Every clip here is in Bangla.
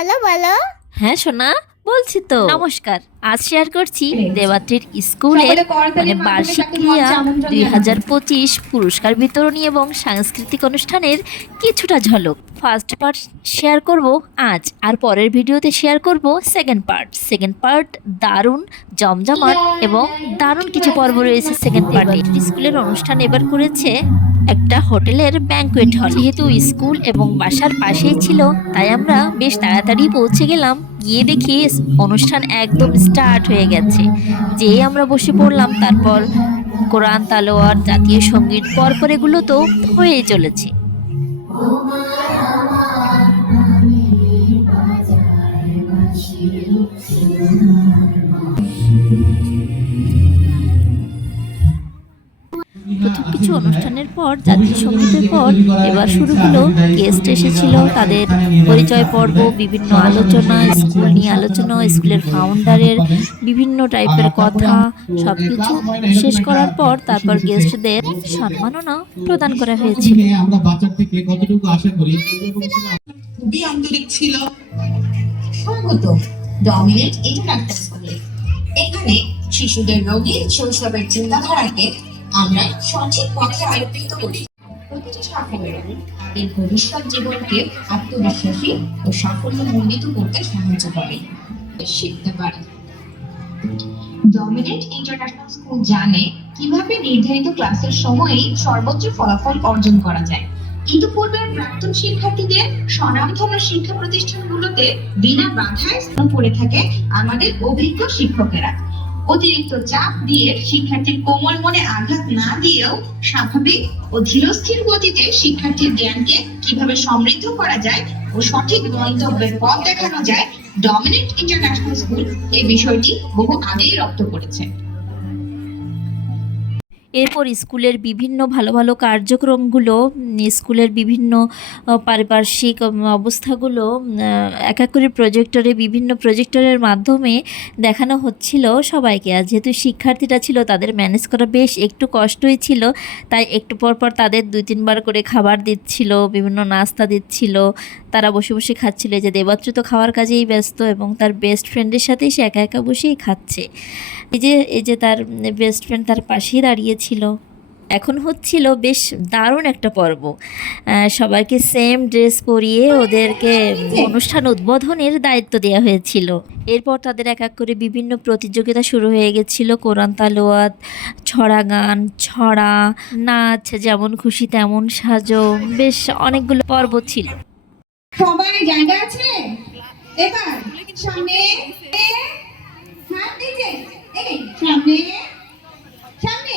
বলো বলো হ্যাঁ সোনা বলছি তো নমস্কার আজ শেয়ার করছি দেবাত্রীর স্কুলের মানে বার্ষিক ক্রিয়া দুই হাজার পঁচিশ পুরস্কার বিতরণী এবং সাংস্কৃতিক অনুষ্ঠানের কিছুটা ঝলক ফার্স্ট পার্ট শেয়ার করব আজ আর পরের ভিডিওতে শেয়ার করব সেকেন্ড পার্ট সেকেন্ড পার্ট দারুণ জমজমাট এবং দারুণ কিছু পর্ব রয়েছে সেকেন্ড পার্টে স্কুলের অনুষ্ঠান এবার করেছে একটা হোটেলের ব্যাঙ্কুয়েট হল যেহেতু স্কুল এবং বাসার পাশেই ছিল, তাই আমরা বেশ তাড়াতাড়ি পৌঁছে গেলাম। গিয়ে দেখি অনুষ্ঠান একদম স্টার্ট হয়ে গেছে। যেই আমরা বসে পড়লাম, তারপর কোরআন, তালোয়ার জাতীয় সংগীত পরপর এগুলো তো হয়েই চলেছে। প্রথম কিছু অনুষ্ঠানের পর, জাতীয় সঙ্গীতের পর এবার শুরু হলো গেস্ট এসেছিল তাদের পরিচয় পর্ব, বিভিন্ন আলোচনা, স্কুল নিয়ে আলোচনা, স্কুলের ফাউন্ডারের বিভিন্ন টাইপের কথা সব কিছু শেষ করার পর তারপর গেস্টদের সম্মাননা প্রদান করা হয়েছিল। ডমিনেট এখানে শিশুদের রঙিন শৈশবের চিন্তাধারাকে আমরা সঠিক পথে করি। প্রতিটি সাফল্য ভবিষ্যৎ জীবনকে আত্মবিশ্বাসী ও করতে সাহায্য করে। শিখতে পারে। ডমিনেট ইন্টারন্যাশনাল স্কুল জানে কীভাবে নির্ধারিত ক্লাসের সময়েই সর্বোচ্চ ফলাফল অর্জন করা যায়। ইতিপূর্বের প্রাক্তন শিক্ষার্থীদের স্বনামধন্য শিক্ষা প্রতিষ্ঠানগুলোতে বিনা বাধায় স্থান পড়ে থাকে আমাদের অভিজ্ঞ শিক্ষকেরা। অতিরিক্ত চাপ দিয়ে শিক্ষার্থীর কোমল মনে আঘাত না দিয়েও স্বাভাবিক ও ধীরস্থির গতিতে শিক্ষার্থীর জ্ঞানকে কীভাবে সমৃদ্ধ করা যায় ও সঠিক গন্তব্যের পথ দেখানো যায় ডমিনেট ইন্টারন্যাশনাল স্কুল এই বিষয়টি বহু আগেই রপ্ত করেছে। এরপর স্কুলের বিভিন্ন ভালো ভালো কার্যক্রমগুলো স্কুলের বিভিন্ন পারিপার্শ্বিক অবস্থাগুলো এক এক করে প্রজেক্টরে বিভিন্ন প্রজেক্টরের মাধ্যমে দেখানো হচ্ছিল সবাইকে। আর যেহেতু শিক্ষার্থীরা ছিল, তাদের ম্যানেজ করা বেশ একটু কষ্টই ছিল। তাই একটু পর পর তাদের দুই তিনবার করে খাবার দিচ্ছিল, বিভিন্ন নাস্তা দিচ্ছিল। তারা বসে বসে খাচ্ছিল। যে দেবাত্র তো খাওয়ার কাজেই ব্যস্ত এবং তার বেস্ট ফ্রেন্ডের সাথেই সে একা একা বসেই খাচ্ছে। এই যে এই যে তার বেস্ট ফ্রেন্ড তার পাশেই দাঁড়িয়েছিল এখন হচ্ছিল বেশ দারুণ একটা পর্ব। সবাইকে সেম ড্রেস পরিয়ে ওদেরকে অনুষ্ঠান উদ্বোধনের দায়িত্ব দেওয়া হয়েছিল। এরপর তাদের এক এক করে বিভিন্ন প্রতিযোগিতা শুরু হয়ে গেছিল। কোরআন তালোয়াত ছড়া গান ছড়া, নাচ, যেমন খুশি তেমন সাজো, বেশ অনেকগুলো পর্ব ছিল। সবাই জায়গা আছে? এবার সামনে এ, হাত নিচে এই সামনে সামনে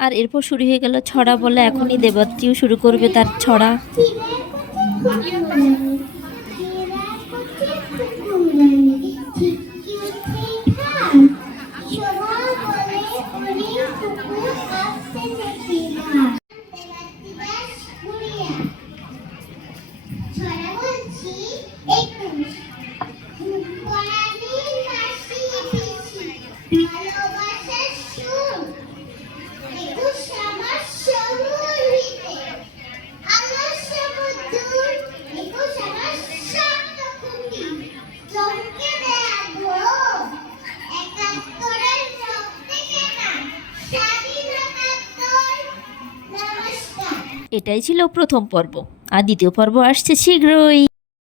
আর এরপর শুরু হয়ে গেল ছড়া বলে এখনই দেবাত্রীও শুরু করবে তার ছড়া। ঠিক এটাই ছিল প্রথম পর্ব। আর দ্বিতীয় পর্ব আসছে শীঘ্রই।